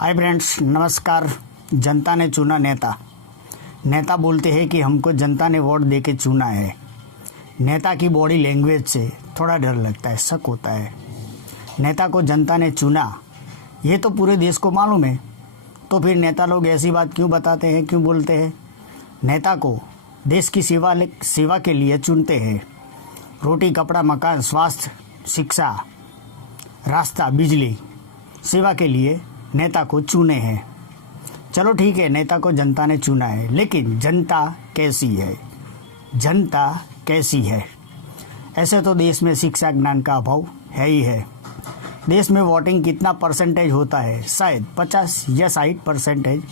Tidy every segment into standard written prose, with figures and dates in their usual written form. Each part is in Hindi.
हाय फ्रेंड्स, नमस्कार। जनता ने चुना नेता। नेता बोलते हैं कि हमको जनता ने वोट दे के चुना है। नेता की बॉडी लैंग्वेज से थोड़ा डर लगता है, शक होता है। नेता को जनता ने चुना, ये तो पूरे देश को मालूम है। तो फिर नेता लोग ऐसी बात क्यों बताते हैं, क्यों बोलते हैं? नेता को देश की सेवा के लिए चुनते हैं। रोटी, कपड़ा, मकान, स्वास्थ्य, शिक्षा, रास्ता, बिजली, सेवा के लिए नेता को चुने हैं। चलो ठीक है, नेता को जनता ने चुना है, लेकिन जनता कैसी है? जनता कैसी है? ऐसे तो देश में शिक्षा ज्ञान का अभाव है ही है। देश में वोटिंग कितना परसेंटेज होता है? शायद 50 या 60%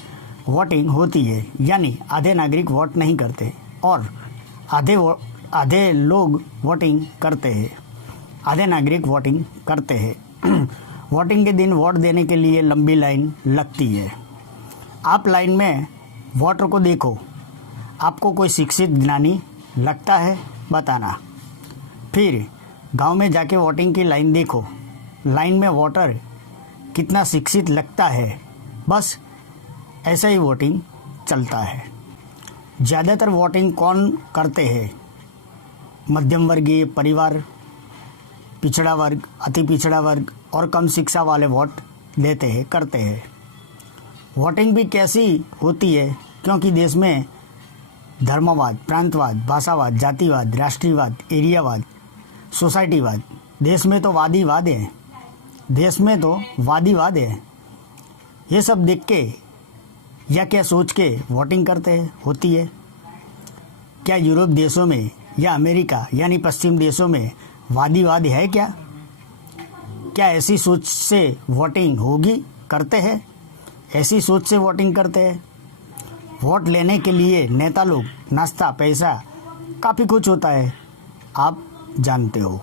वोटिंग होती है, यानी आधे नागरिक वोट नहीं करते और आधे लोग वोटिंग करते हैं। आधे नागरिक वोटिंग करते हैं। वोटिंग के दिन वोट देने के लिए लंबी लाइन लगती है। आप लाइन में वोटर को देखो, आपको कोई शिक्षित ज्ञानी लगता है? बताना। फिर गांव में जाके वोटिंग की लाइन देखो, लाइन में वोटर कितना शिक्षित लगता है। बस ऐसा ही वोटिंग चलता है। ज़्यादातर वोटिंग कौन करते हैं? मध्यम वर्गीय परिवार, पिछड़ा वर्ग, अति पिछड़ा वर्ग और कम शिक्षा वाले वोट देते हैं, करते हैं। वोटिंग भी कैसी होती है? क्योंकि देश में धर्मवाद, प्रांतवाद, भाषावाद, जातिवाद, राष्ट्रीयवाद, एरियावाद, सोसाइटीवाद, देश में तो वादीवाद है। देश में तो वादीवाद है। ये सब देख के या क्या सोच के वोटिंग करते हैं, होती है? क्या यूरोप देशों में या अमेरिका यानी पश्चिम देशों में वादीवाद है क्या? क्या ऐसी सोच से वोटिंग होगी? करते हैं? ऐसी सोच से वोटिंग करते हैं। वोट लेने के लिए नेता लोग नाश्ता, पैसा, काफ़ी कुछ होता है, आप जानते हो।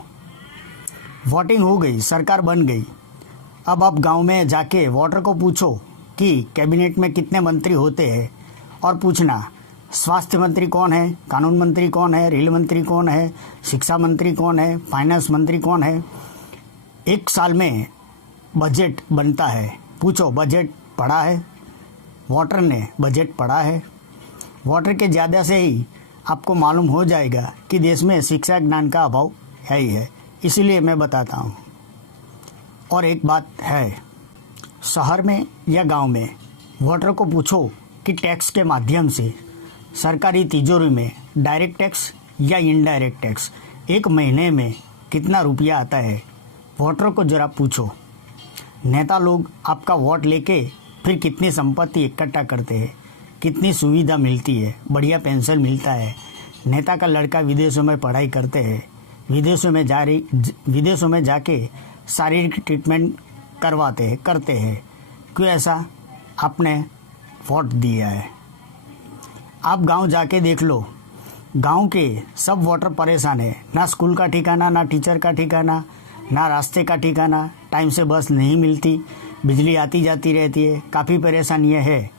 वोटिंग हो गई, सरकार बन गई। अब आप गांव में जाके वोटर को पूछो कि कैबिनेट में कितने मंत्री होते हैं, और पूछना स्वास्थ्य मंत्री कौन है, कानून मंत्री कौन है, रेल मंत्री कौन है, शिक्षा मंत्री कौन है, फाइनेंस मंत्री कौन है। एक साल में बजट बनता है, पूछो बजट पढ़ा है? वोटर ने बजट पढ़ा है? वोटर के ज़्यादा से ही आपको मालूम हो जाएगा कि देश में शिक्षा ज्ञान का अभाव है ही है। इसीलिए मैं बताता हूँ। और एक बात है, शहर में या गांव में वोटर को पूछो कि टैक्स के माध्यम से सरकारी तिजोरी में डायरेक्ट टैक्स या इनडायरेक्ट टैक्स एक महीने में कितना रुपया आता है। वोटर को ज़रा पूछो। नेता लोग आपका वोट लेके फिर कितनी संपत्ति इकट्ठा करते हैं, कितनी सुविधा मिलती है, बढ़िया पेंशन मिलता है। नेता का लड़का विदेशों में पढ़ाई करते हैं, विदेशों में जाके शारीरिक ट्रीटमेंट करते हैं। क्यों ऐसा? आपने वोट दिया है। आप गांव जाके देख लो, गांव के सब वोटर परेशान है। ना स्कूल का ठिकाना, ना टीचर का ठिकाना, ना रास्ते का ठिकाना, टाइम से बस नहीं मिलती, बिजली आती जाती रहती है, काफ़ी परेशानियाँ है।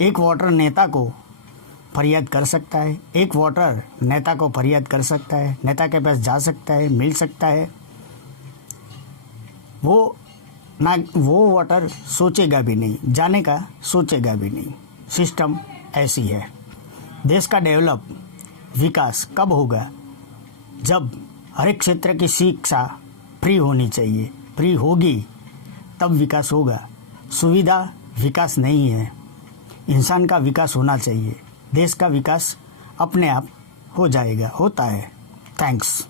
एक वोटर नेता को फरियाद कर सकता है, एक वोटर नेता को फरियाद कर सकता है, नेता के पास जा सकता है, मिल सकता है। वो वोटर सोचेगा भी नहीं, जाने का सोचेगा भी नहीं। सिस्टम ऐसी है। देश का विकास कब होगा? जब हर एक क्षेत्र की शिक्षा फ्री होनी चाहिए। फ्री होगी तब विकास होगा। सुविधा विकास नहीं है, इंसान का विकास होना चाहिए। देश का विकास अपने आप हो जाएगा, होता है। थैंक्स।